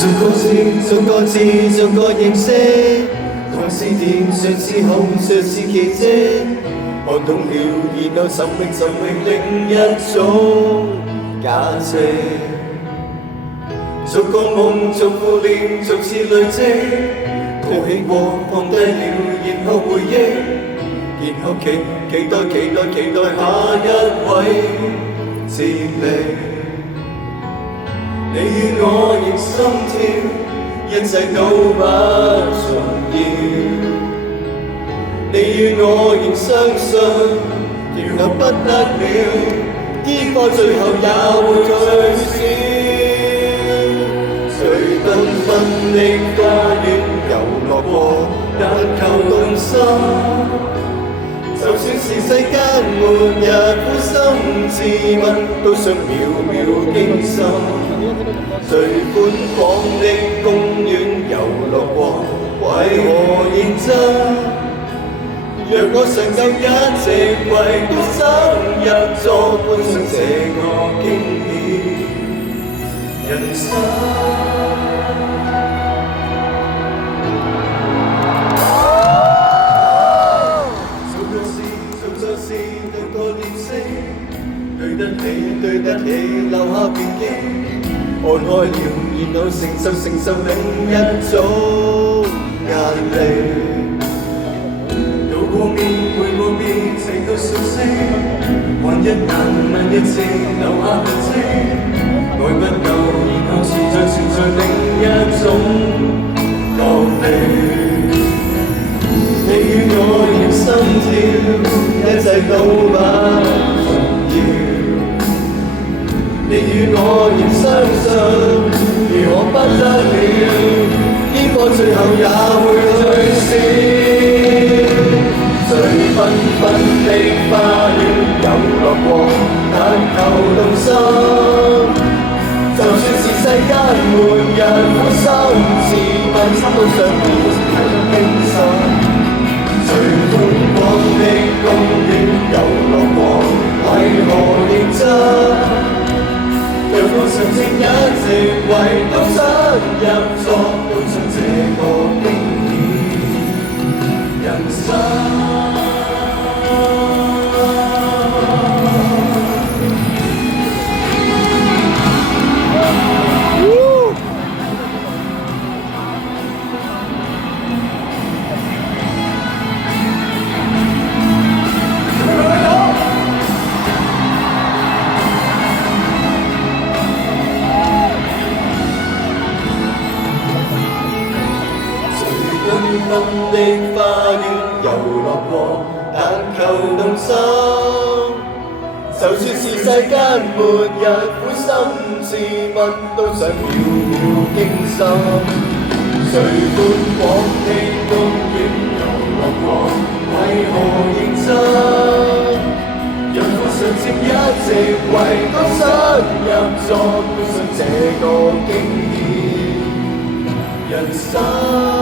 逐個字，逐個字，逐個認識，同是甜，像是紅，像是奇蹟。看懂了，然後尋覓另一種價值。逐個夢，逐副臉，逐次累積，抱起過，放低了，然後回憶，然後期待下一位接力。你與我仍心跳，一切都不重要。你與我仍相信，甜到不得了，煙火最後也會退燒。最繽紛的花園遊樂過，但求動心。就算是世間末日，苦心自問，都想秒秒驚心。最寬廣的公園遊樂過，為何認真？若我尚夠一席位，都想入座觀賞這個驚喜人生。對得起，留下別記，看開了，然後承受另一種壓力。渡過面，回過面，直到熟悉，看一眼，問一次，留下痕跡。愛不夠，然後存在另一種角力。你與我仍心跳，一切都不重要。你與我仍相信，如我不得了，煙火最後也會退燒。最繽紛的花園遊樂過，但求動心。就算是世間末日，苦心自問，都想要驚心。最寬廣的公園遊樂過，為何認真？若我尚剩一席位，都想入座，觀賞這個驚喜人生。繽紛的花園遊樂過，但求動心。就算是世間末日，苦心自問，都想秒秒驚心。最寬廣的公園遊樂過，為何認真？若我尚剩一席位，都想入座，觀賞這個驚喜人生。